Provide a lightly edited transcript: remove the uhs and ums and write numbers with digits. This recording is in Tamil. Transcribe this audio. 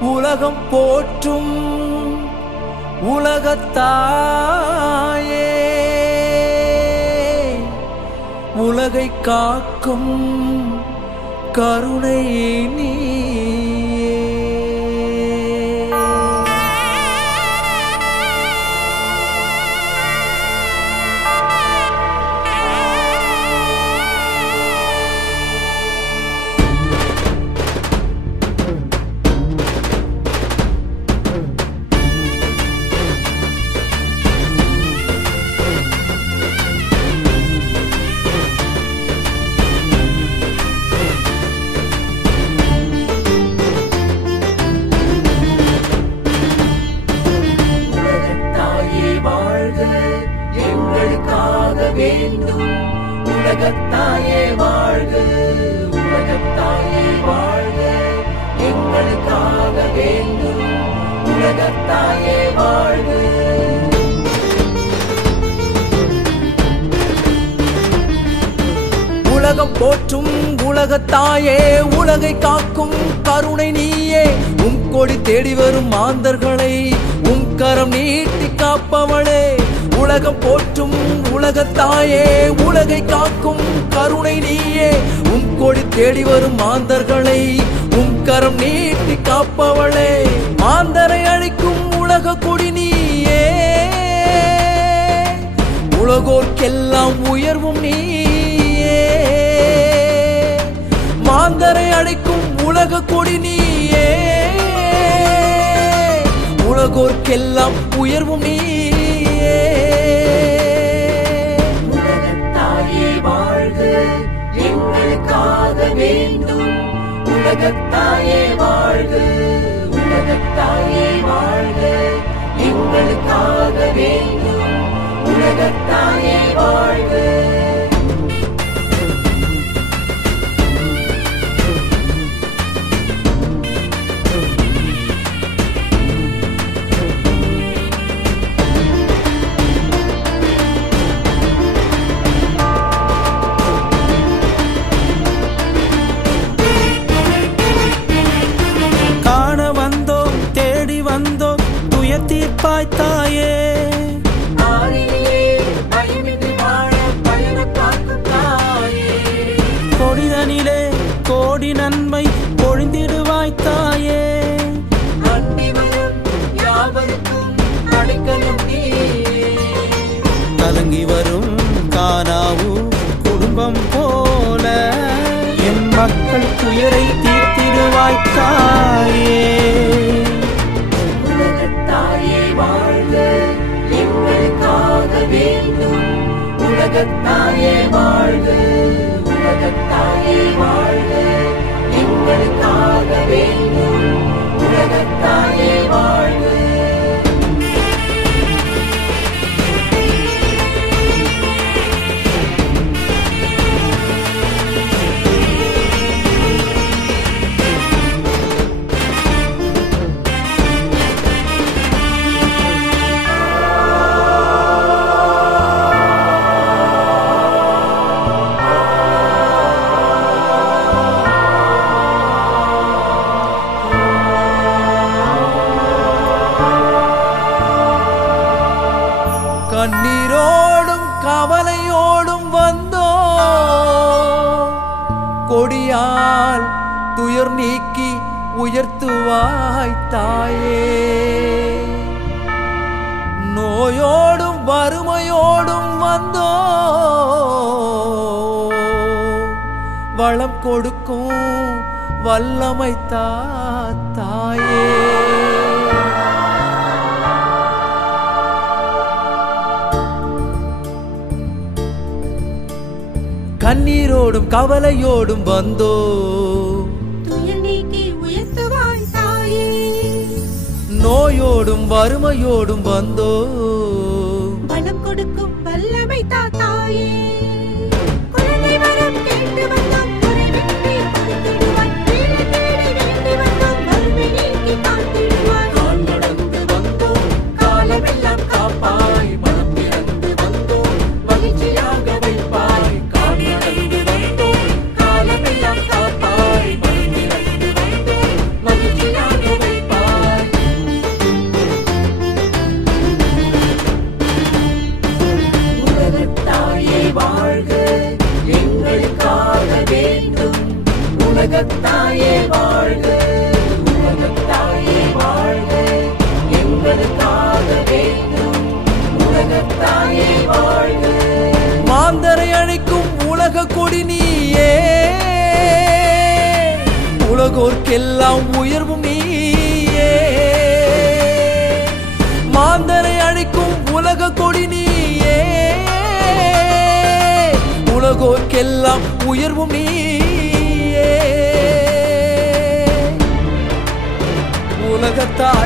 உலகம் போற்றும் உலகத்தாயே, உலகை காக்கும் கருணை நீ. வேண்டும் உலகத்தாயே வாழ்க, உலகத்தாயே வாழ்க, எங்களுக்காக வேண்டும் உலகத்தாயே வாழ்க. உலகம் போற்றும் உலகத்தாயே, உலகை காக்கும் கருணை நீயே. உம் கொடி தேடி வரும் மாந்தர்களை உம் கரம் நீட்டி காப்பவளே. உலகம் போற்றும் உலகத்தாயே, உலகை காக்கும் கருணை நீயே. உம் கொடி தேடி வரும் மாந்தர்களை உம் கரம் நீட்டி காப்பவளே. மாந்தரை அழிக்கும் உலக கொடி நீயே, உலகோர்க்கெல்லாம் உயர்வும் நீயே. மாந்தரை அழிக்கும் உலக கொடி நீயே, உலகோர்க்கெல்லாம் உயர்வும் நீ. எங்களுக்காக வேண்டும் உலகத்தாயே வாழ்க, உலகத்தாயே வாழ்க, எங்களுக்காக வேண்டும் உலகத்தாயே வாழ்க. தீர்ப்பாய் தாயே, கொடிதனிலே கோடி நன்மை பொழிந்திடுவாய் தாயே. கலங்கி வரும் காணாவு குடும்பம் போல என் மக்கள் துயரை தீர்த்திடுவாய் தாயே. உலகத்தாயே வாழ்க, உலகத்தாயே வாழ்க, எங்களுக்காக வேண்டும் உலகத்தாயே வாழ்க. கண்ணீரோடும் கவலையோடும் வந்தோ, கொடியால் துயர் நீக்கி உயர்த்துவாய் தாயே. நோயோடும் வறுமையோடும் வந்தோ, வளம் கொடுக்கும் வல்லமை தாயே. கண்ணீரோடும் கவலையோடும் வந்தோ, துயர் நீக்கி உயர்த்துவாய் தாயே. நோயோடும் வறுமையோடும் வந்தோ, பலம் கொடுக்கும் வல்லமை தாயே. குழந்தை வரம் கேட்டு வந்தோம், குறைவின்றி கொடுத்திடுவாய். வீடு தேடி வேண்டி வந்தோம், வறுமை நீக்கி காத்திடுவாய். கால் நடந்து வந்தோம், காலமெல்லாம் காப்பாய். மனம் திறந்து வந்தோம், மகிழ்ச்சியாக வைப்பாய். காலமெல்லாம் காப்பாய், மனம் திறந்து வந்தோம், மகிழ்ச்சியாக வைப்பாய். தாயே வாழ்க, உலகத்தாயே வாழ்க, எங்களுக்காக வேண்டும் உலகத்தாயே வாழ்க. மாந்தரை அழைக்கும் உலக கொடி நீயே, உலகோர்க்கெல்லாம் உயர்வும் நீயே. மாந்தரை அழைக்கும் உலக கொடி நீயே, உலகோர்க்கெல்லாம் உயர்வும் நீயே. உலகத்தாயே